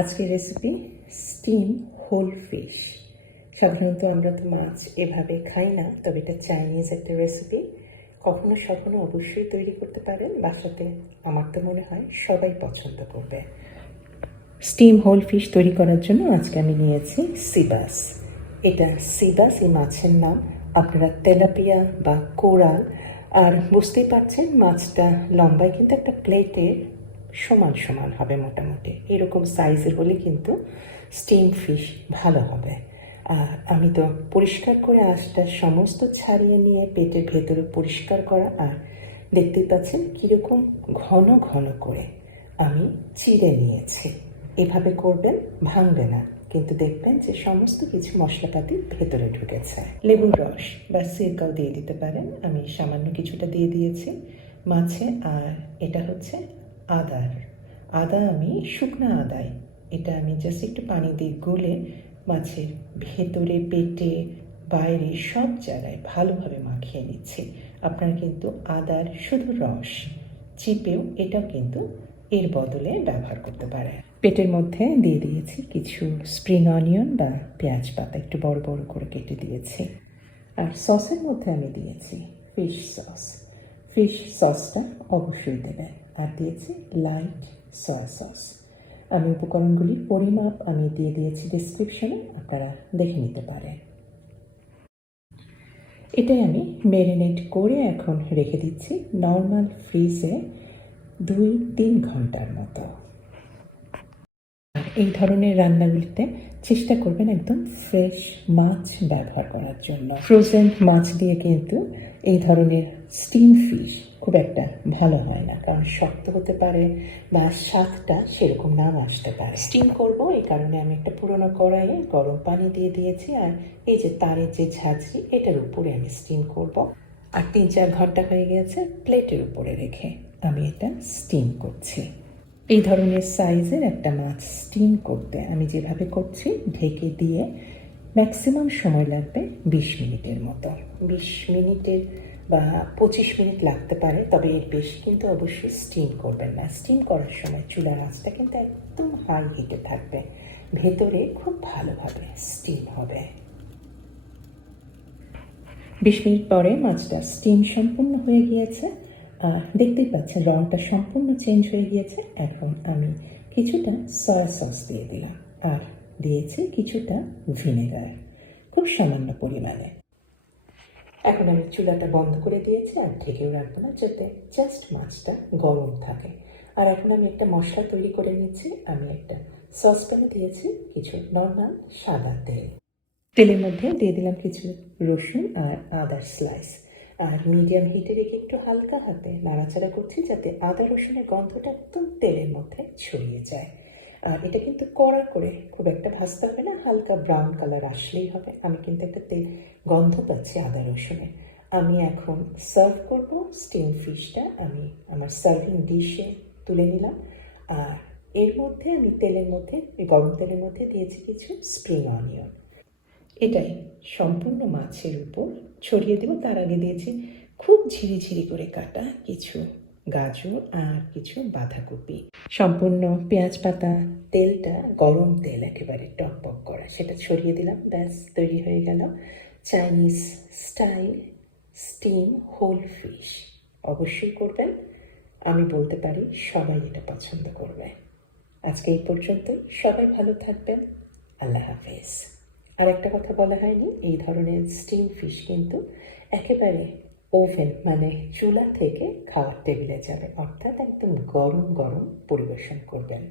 আজকের recipe steam whole fish সাধারণত আমরা তো মাছ এভাবে খাই না, তবে এটা চাইনিজ একটা রেসিপি কখনো সখনো অবশ্যই তৈরি করতে পারেন, বাসাতে আমার তো মনে হয় সবাই পছন্দ করবে। স্টিম হোল ফিশ তৈরি করার জন্য আজকে আমি নিয়েছি সিবাস এটা সিবাস এই মাছের নাম। আপনারা তেলাপিয়া বা কোরাল, আর বুঝতেই পারছেন মাছটা লম্বায় কিন্তু একটা প্লেটে সমান সমান হবে মোটামুটি। এরকম সাইজের হলে কিন্তু স্টিম ফিশ ভালো হবে। আর আমি তো পরিষ্কার করে আঁশটা সমস্ত ছাড়িয়ে নিয়ে পেটের ভেতরে পরিষ্কার করা, আর দেখতেই পাচ্ছেন কীরকম ঘন ঘন করে আমি চিড়ে নিয়েছি। এভাবে করবেন, ভাঙবে না। কিন্তু দেখবেন যে সমস্ত কিছু মশলাপাতি ভেতরে ঢুকেছে। লেবুর রস বা সিরকাও দিয়ে দিতে পারেন। আমি সামান্য কিছুটা দিয়ে দিয়েছি মাছে, আর এটা হচ্ছে আদার। আদা আমি শুকনো আদায়। এটা আমি জাস্ট একটু পানি দিয়ে গলে মাছের ভেতরে, পেটে, বাইরে সব জায়গায় ভালোভাবে মাখিয়ে নিচ্ছি। আপনার কিন্তু আদার শুধু রস, চিপেও এটাও কিন্তু এর বদলে ব্যবহার করতে পারেন। পেটের মধ্যে দিয়ে দিয়েছি কিছু স্প্রিং অনিয়ন বা পেঁয়াজ পাতা, একটু বড় বড় করে কেটে দিয়েছি। আর সসের মধ্যে আমি দিয়েছি ফিশ সস ফিশ সসটা অবশ্যই দেবেন। আর দিয়েছি লাইট সয়া সস। আমি উপকরণগুলির পরিমাপ আমি দিয়ে দিয়েছি ডিসক্রিপশনে আপনারা দেখে নিতে পারেন। এটাই আমি ম্যারিনেট করে এখন রেখে দিচ্ছি নর্মাল ফ্রিজে দুই তিন ঘণ্টার মতো। এই ধরনের রান্নাগুলিতে চেষ্টা করবেন একদম ফ্রেশ মাছ ব্যবহার করার জন্য। ফ্রোজেন মাছ দিয়ে কিন্তু এই ধরনের স্টিম ফিশ খুব একটা ভালো হয় না, কারণ শক্ত হতে পারে বা স্বাদটা সেরকম নাম আসতে পারে। স্টিম করব, এই কারণে আমি একটা পুরোনো কড়াইয়ে গরম পানি দিয়ে দিয়েছি আর এই যে তারের যে ঝাঁঝরি, এটার উপরে আমি স্টিম করব। আর তিন চার ঘণ্টা হয়ে গেছে প্লেটের উপরে রেখে আমি এটা স্টিম করছি। এই ধরনের সাইজের একটা মাছ স্টিম করতে আমি যেভাবে করছি, ঢেকে দিয়ে ম্যাক্সিমাম সময় লাগবে বিশ মিনিটের মতো। বিশ মিনিটের বা পঁচিশ মিনিট লাগতে পারে, তবে এর বেশি কিন্তু অবশ্যই স্টিম করবেন না। স্টিম করার সময় চুলার আঁচটা কিন্তু একদম হাই হিটে থাকবে। ভেতরে খুব ভালোভাবে স্টিম হবে। বিশ মিনিট পরে মাছটা স্টিম সম্পূর্ণ হয়ে গিয়েছে। দেখতেই পাচ্ছেন রঙটা সম্পূর্ণ চেঞ্জ হয়ে গিয়েছে। এখন আমি কিছুটা সয়া সস দিয়ে দিলাম আর দিয়েছি কিছুটা ভিনেগার খুব সামান্য পরিমাণে। এখন আমি চুলাটা বন্ধ করে দিয়েছি আর ঢেকেও রাখব না, যাতে জাস্ট মাছটা গরম থাকে। আর এখন আমি একটা মশলা তৈরি করে নিচ্ছি আমি একটা সসপ্যানে দিয়েছি কিছু নর্মাল সাদা তেল। তেলের মধ্যে দিয়ে দিলাম কিছু রসুন আর আদার স্লাইস আর মিডিয়াম হিটে রেখে একটু হালকা হাতে নাড়াচাড়া করছি যাতে আদা রসুনের গন্ধটা একদম তেলের মধ্যে ছড়িয়ে যায়। আর এটা কিন্তু কড়া করে খুব একটা ভাজতে হবে না, হালকা ব্রাউন কালার আসলেই হবে। আমি কিন্তু একটা তেল গন্ধ পাচ্ছি আদা রসুনের আমি এখন সার্ভ করব স্টিম ফিশটা আমি আমার সার্ভিং ডিশে তুলে নিলাম। আর এর মধ্যে আমি তেলের মধ্যে, গরম তেলের মধ্যে দিয়েছি কিছু স্প্রিং অনিয়ন এটাই। সম্পূর্ণ মাছের উপর ছড়িয়ে দেব। তার আগে দিয়েছি খুব ঝিরিঝিরি করে কাটা কিছু গাজর আর কিছু বাঁধাকপি। সম্পূর্ণ পেঁয়াজ পাতা, তেলটা, গরম তেল একেবারে টকবক করা। সেটা ছড়িয়ে দিলাম, ব্যাস, তৈরি হয়ে গেল। Chinese style steam whole fish অবশ্যই করবেন। আমি বলতে পারি সবাই এটা পছন্দ করবে। আজকে এই পর্যন্তই। সবাই ভালো থাকবেন। আল্লাহ হাফেজ। আর একটা কথা বলা হয়নি, এই ধরনের স্টিম ফিশ কিন্তু একেবারে ওভেন মানে চুলা থেকে খাওয়ার টেবিলে যাবে। অর্থাৎ একদম গরম গরম পরিবেশন করবেন।